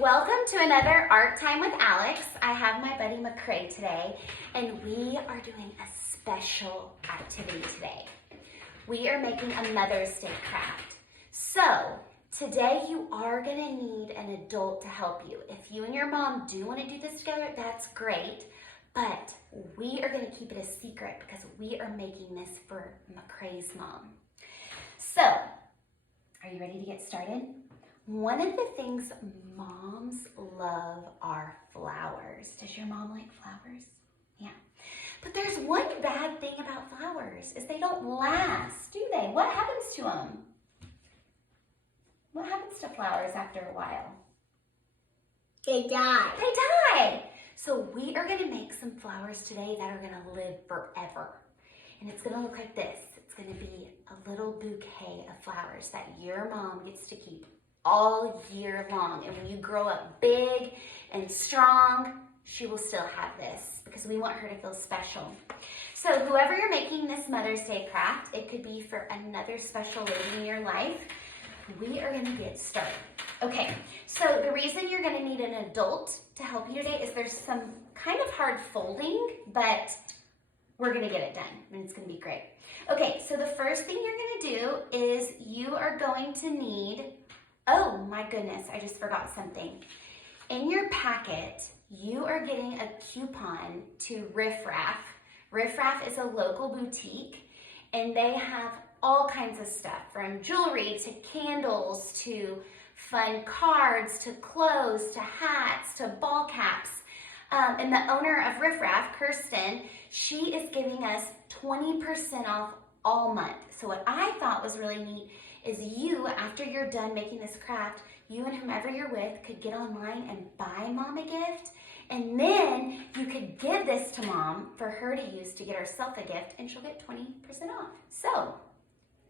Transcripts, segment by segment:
Welcome to another Art Time with Alex. I have my buddy McCray today, and we are doing a special activity today. We are making a Mother's Day craft. So, today you are gonna need an adult to help you. If you and your mom do wanna do this together, that's great, but we are gonna keep it a secret because we are making this for McCray's mom. So, are you ready to get started? One of the things moms love are flowers. Does your mom like flowers? Yeah. But there's one bad thing about flowers is they don't last, do they? What happens to them? What happens to flowers after a while? They die. They die. So we are gonna make some flowers today that are gonna live forever. And it's gonna look like this. It's gonna be a little bouquet of flowers that your mom gets to keep all year long. And when you grow up big and strong, she will still have this because we want her to feel special. So whoever you're making this Mother's Day craft, it could be for another special lady in your life, we are gonna get started. Okay, so the reason you're gonna need an adult to help you today is there's some kind of hard folding, but we're gonna get it done and it's gonna be great. Okay, so the first thing you're gonna do is you are going to need, oh my goodness, I just forgot something. In your packet, you are getting a coupon to Riff Raff. Riff Raff is a local boutique and they have all kinds of stuff from jewelry to candles to fun cards to clothes to hats to ball caps. And the owner of Riff Raff, Kirsten, she is giving us 20% off all month. So what I thought was really neat is you, after you're done making this craft, you and whomever you're with could get online and buy mom a gift. And then you could give this to mom for her to use to get herself a gift and she'll get 20% off. So,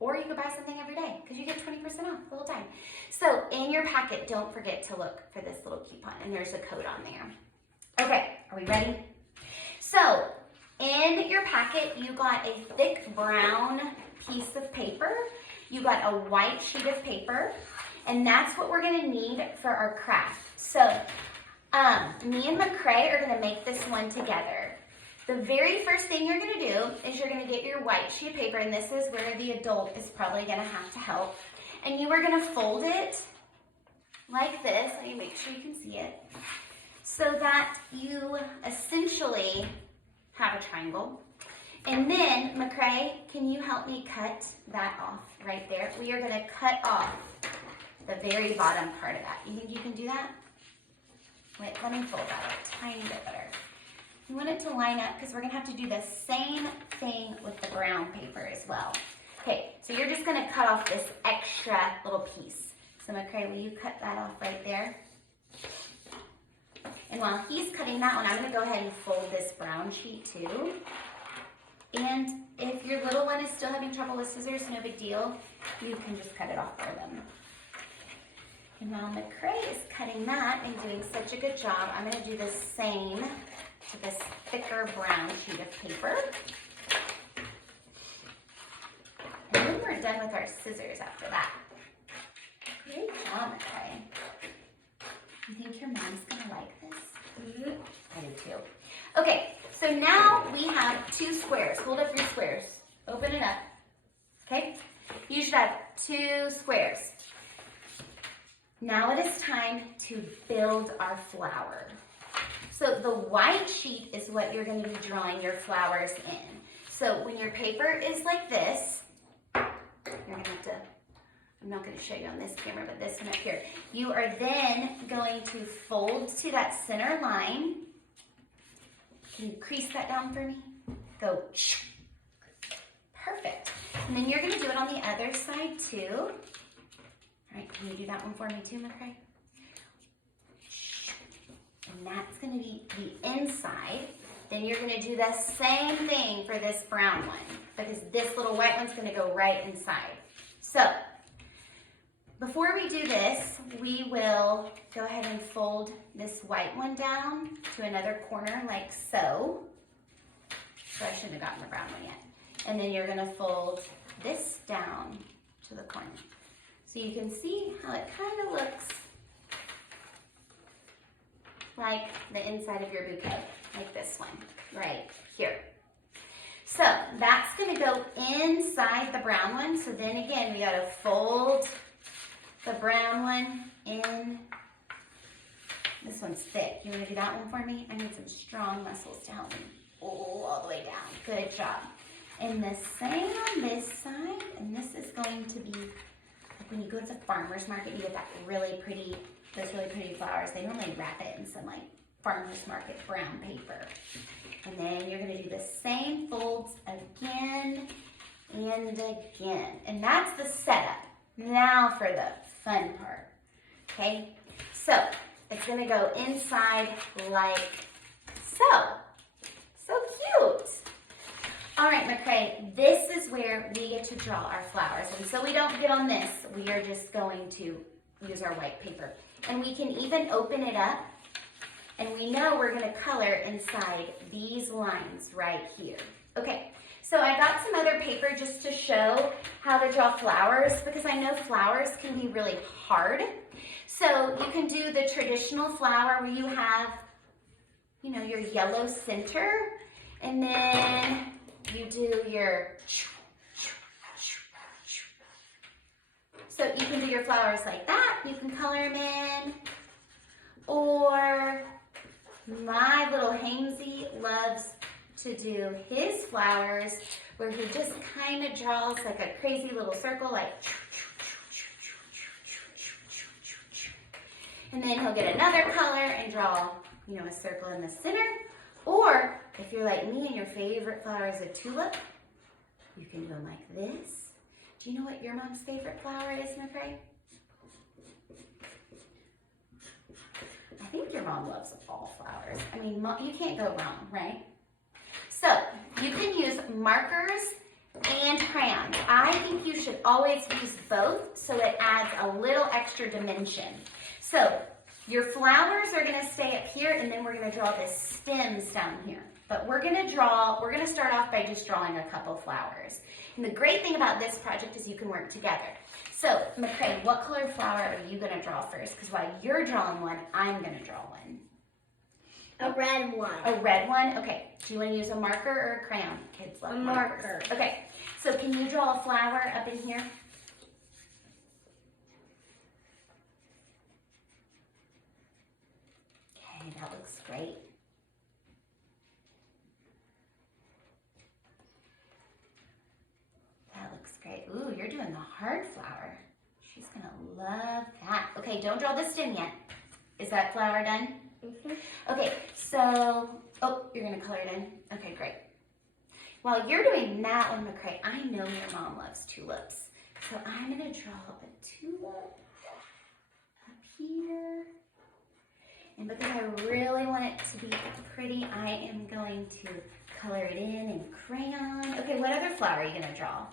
or you could buy something every day because you get 20% off the whole time. So in your packet, don't forget to look for this little coupon and there's a code on there. Okay, are we ready? So in your packet, you got a thick brown piece of paper. You got a white sheet of paper, and that's what we're gonna need for our craft. So me and McCray are gonna make this one together. The very first thing you're gonna do is you're gonna get your white sheet of paper, and this is where the adult is probably gonna have to help. And you are gonna fold it like this. Let me make sure you can see it. So that you essentially have a triangle. And then, McCray, can you help me cut that off right there? We are gonna cut off the very bottom part of that. You think you can do that? Wait, let me fold that a tiny bit better. You want it to line up because we're gonna have to do the same thing with the brown paper as well. Okay, so you're just gonna cut off this extra little piece. So McCray, will you cut that off right there? And while he's cutting that one, I'm gonna go ahead and fold this brown sheet too. And if your little one is still having trouble with scissors, no big deal. You can just cut it off for them. And while McCray is cutting that and doing such a good job, I'm gonna do the same to this thicker brown sheet of paper. And then we're done with our scissors after that. Great job, McCray. You think your mom's gonna like this? Mm-hmm. I do too. Okay, so now we have 2 squares. Hold up your squares. Open it up. Okay? You should have 2 squares. Now it is time to build our flower. So the white sheet is what you're going to be drawing your flowers in. So when your paper is like this, you're going to have to, I'm not going to show you on this camera, but this one up here. You are then going to fold to that center line. Can you crease that down for me? Go. Perfect. And then you're going to do it on the other side too. All right, can you do that one for me too, McCray? And that's going to be the inside. Then you're going to do the same thing for this brown one because this little white one's going to go right inside. So before we do this, we will go ahead and fold this white one down to another corner like so. So I shouldn't have gotten the brown one yet. And then you're gonna fold this down to the corner. So you can see how it kind of looks like the inside of your bouquet, like this one right here. So that's gonna go inside the brown one. So then again, we gotta fold the brown one in. This one's thick. You wanna do that one for me? I need some strong muscles to help me. Oh, all the way down. Good job. And the same on this side. And this is going to be, like when you go to the farmer's market, you get that really pretty, those really pretty flowers. They normally wrap it in some like farmer's market brown paper. And then you're gonna do the same folds again and again. And that's the setup. Now for the fun part, okay? So it's gonna go inside like so. So cute. All right, McCray, this is where we get to draw our flowers. And so we don't get on this, we are just going to use our white paper. And we can even open it up. And we know we're gonna color inside these lines right here. Okay, so I got some other paper just to show how to draw flowers because I know flowers can be really hard. So you can do the traditional flower where you have, you know, your yellow center, and then you do your, so you can do your flowers like that. You can color them in, or my little Hamesy loves to do his flowers where he just kind of draws like a crazy little circle, like, and then he'll get another color and draw, you know, a circle in the center. Or if you're like me and your favorite flower is a tulip, you can do them like this. Do you know what your mom's favorite flower is, McCray? I think your mom loves all flowers. I mean, you can't go wrong, right? So you can use markers and crayons. I think you should always use both so it adds a little extra dimension. So your flowers are gonna stay up here, and then we're gonna draw the stems down here. But we're gonna start off by just drawing a couple flowers. And the great thing about this project is you can work together. So, McCray, what color flower are you gonna draw first? Because while you're drawing one, I'm gonna draw one. A red one. A red one? Okay. Do you wanna use a marker or a crayon? Kids love markers. Marker. Okay. So can you draw a flower up in here? Okay, that looks great. That looks great. Ooh, you're doing the heart flower. She's gonna love that. Okay, don't draw the stem yet. Is that flower done? Mm-hmm. Okay, so, oh, you're gonna color it in? Okay, great. While you're doing that one, McCray, I know your mom loves tulips. So I'm gonna draw a tulip up here. And because I really want it to be pretty, I am going to color it in crayon. Okay, what other flower are you gonna draw?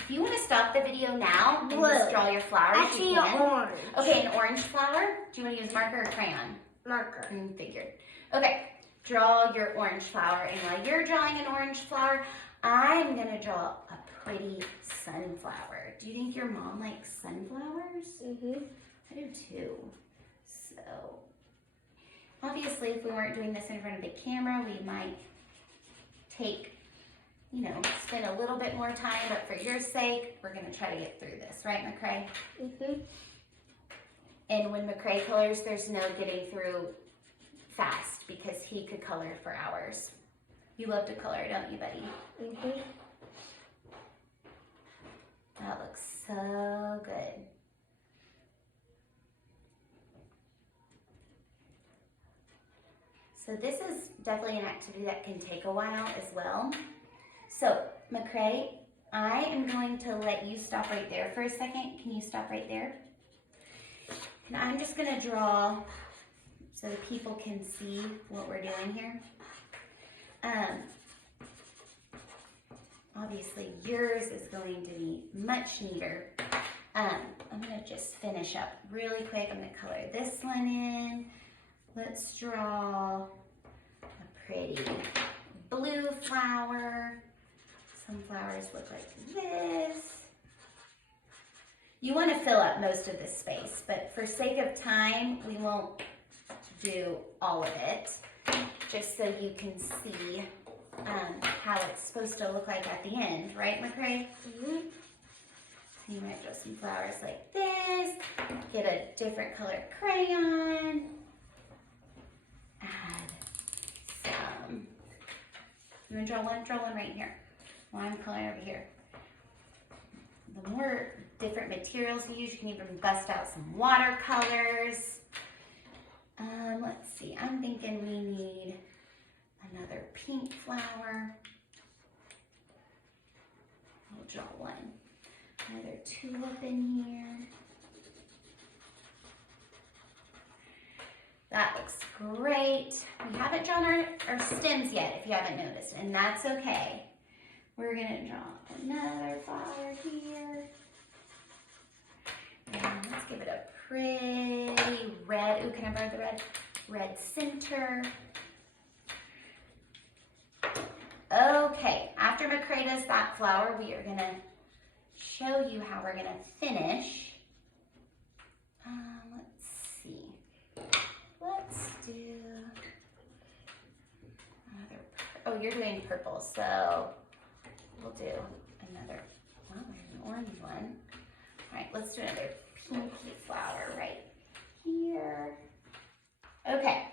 If you want to stop the video now and just draw your flowers, Actually, you can. orange. Okay, an orange flower. Do you want to use marker or crayon? Marker. Figured. Okay, draw your orange flower. And while you're drawing an orange flower, I'm going to draw a pretty sunflower. Do you think your mom likes sunflowers? Mm-hmm. I do too. So, obviously, if we weren't doing this in front of the camera, we might take, you know, spend a little bit more time, but for your sake, we're gonna try to get through this, right, McCray? Mm-hmm. And when McCray colors, there's no getting through fast because he could color for hours. You love to color, don't you, buddy? Mm-hmm. That looks so good. So this is definitely an activity that can take a while as well. So, McCray, I am going to let you stop right there for a second. Can you stop right there? And I'm just going to draw so that people can see what we're doing here. Obviously, yours is going to be much neater. I'm going to just finish up really quick. I'm going to color this one in. Let's draw a pretty blue flower. Some flowers look like this. You want to fill up most of the space, but for for sake of time, we won't do all of it, just so you can see how it's supposed to look like at the end, right, McCray? Mm-hmm. So you might draw some flowers like this, get a different colored crayon, add some, you want to draw one right here, one color over here. The more different materials you use, you can even bust out some watercolors. Let's see, I'm thinking we need another pink flower. I'll draw one. Another tulip in here. That looks great. We haven't drawn our stems yet, if you haven't noticed, and that's okay. We're gonna draw another flower here. And let's give it a pretty red. Ooh, can I borrow the red? Red center. Okay, after McCray does that flower, we are gonna show you how we're gonna finish. Let's see. Let's do another. Oh, you're doing purple, so we'll do another. Oh, there's an orange one. All right, let's do another pinky flower right here. Okay,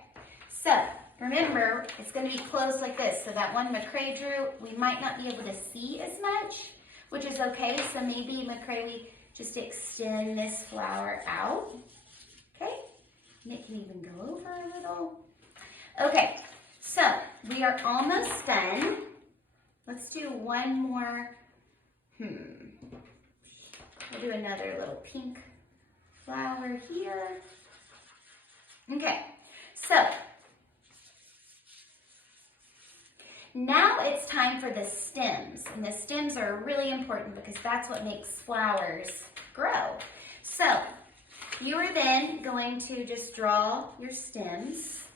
so remember, it's going to be closed like this. So that one McCray drew, we might not be able to see as much, which is okay. So maybe McCray, we just extend this flower out. Okay, and it can even go over a little. Okay, so we are almost done. Let's do one more. We'll do another little pink flower here. Okay, so now it's time for the stems. And the stems are really important because that's what makes flowers grow. So you are then going to just draw your stems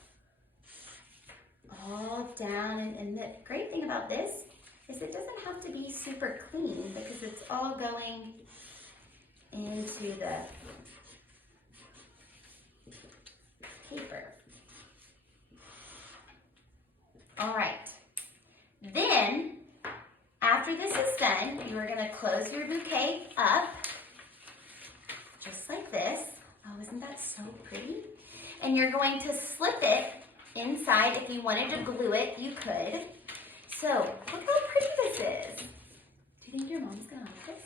all down. And the great thing about this is it doesn't have to be super clean because it's all going into the paper. All right. Then, after this is done, you are going to close your bouquet up, just like this. Oh, isn't that so pretty? And you're going to slip it inside. If you wanted to glue it, you could. So, look how pretty this is. Do you think your mom's going to like this?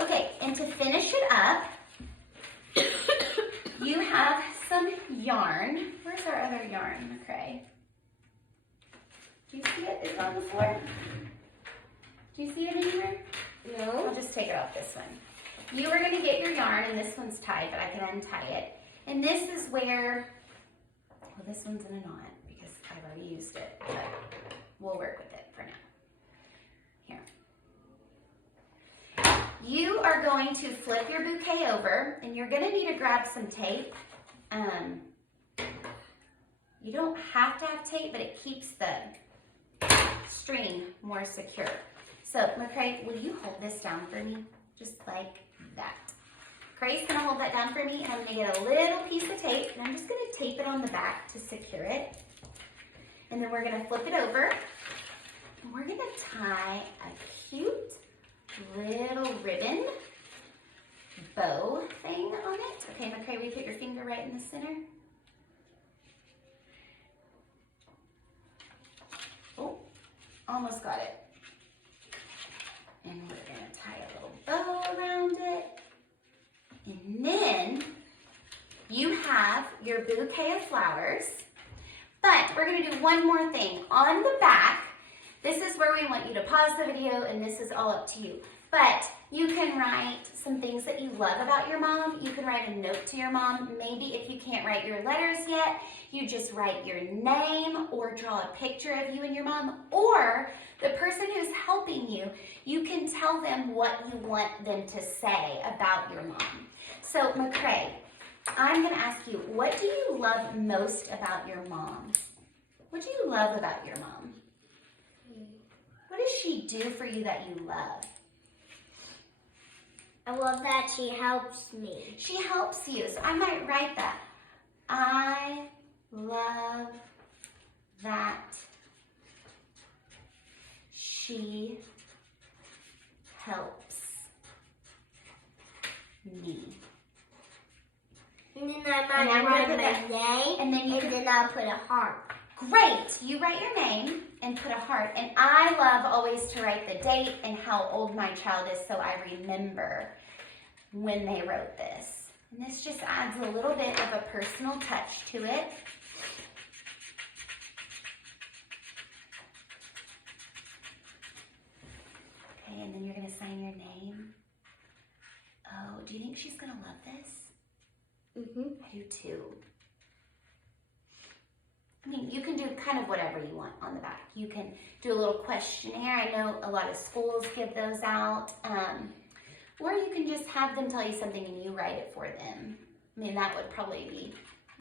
Okay, and to finish it up, you have some yarn. Where's our other yarn, McCray? Do you see it? Is it on the floor? Do you see it anywhere? No. I'll just take it off this one. You are going to get your yarn, and this one's tied, but I can untie it. And this is where, well, this one's in a knot because I've already used it, but we'll work with it for now. Here. You are going to flip your bouquet over, and you're going to need to grab some tape. You don't have to have tape, but it keeps the string more secure. So, McCray, will you hold this down for me? Just like that. Cray's gonna hold that down for me, and I'm gonna get a little piece of tape, and I'm just gonna tape it on the back to secure it. And then we're gonna flip it over, and we're gonna tie a cute little ribbon bow thing on it. Okay, McCray, will you put your finger right in the center? Oh, almost got it. And we're gonna tie a little bow around it. And then you have your bouquet of flowers. But we're gonna do one more thing. On the back, this is where we want you to pause the video, and this is all up to you. But you can write some things that you love about your mom. You can write a note to your mom. Maybe if you can't write your letters yet, you just write your name or draw a picture of you and your mom. Or the person who's helping you, you can tell them what you want them to say about your mom. So, McCray, I'm going to ask you, what do you love most about your mom? What do you love about your mom? What does she do for you that you love? I love that she helps me. She helps you, so I might write that. I love that she helps me. And then I And I'm might gonna write put my that- name, and then you and can- then I'll put a heart. Great, you write your name and put a heart. And I love always to write the date and how old my child is so I remember when they wrote this. And this just adds a little bit of a personal touch to it. Okay, and then you're gonna sign your name. Oh, do you think she's gonna love this? Mm-hmm. I do too. I mean, you can do kind of whatever you want on the back. You can do a little questionnaire. I know a lot of schools give those out. Or you can just have them tell you something and you write it for them. I mean, that would probably be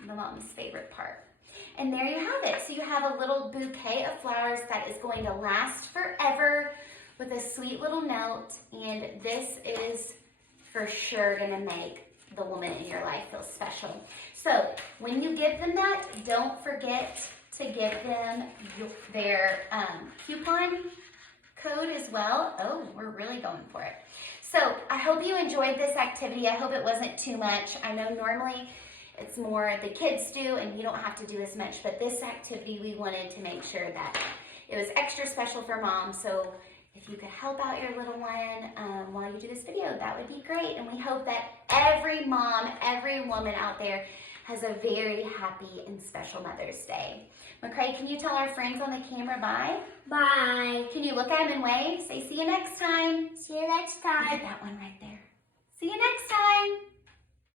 the mom's favorite part. And there you have it. So you have a little bouquet of flowers that is going to last forever with a sweet little note. And this is for sure gonna make the woman in your life feel special. So when you give them that, don't forget to give them their coupon code as well. Oh, we're really going for it. So I hope you enjoyed this activity. I hope it wasn't too much. I know normally it's more the kids do and you don't have to do as much, but this activity we wanted to make sure that it was extra special for mom. So if you could help out your little one while you do this video, that would be great. And we hope that every mom, every woman out there has a very happy and special Mother's Day. McCray, can you tell our friends on the camera bye? Bye. Can you look at them and wave? Say, see you next time. See you next Look at time. that one right there. See you next time.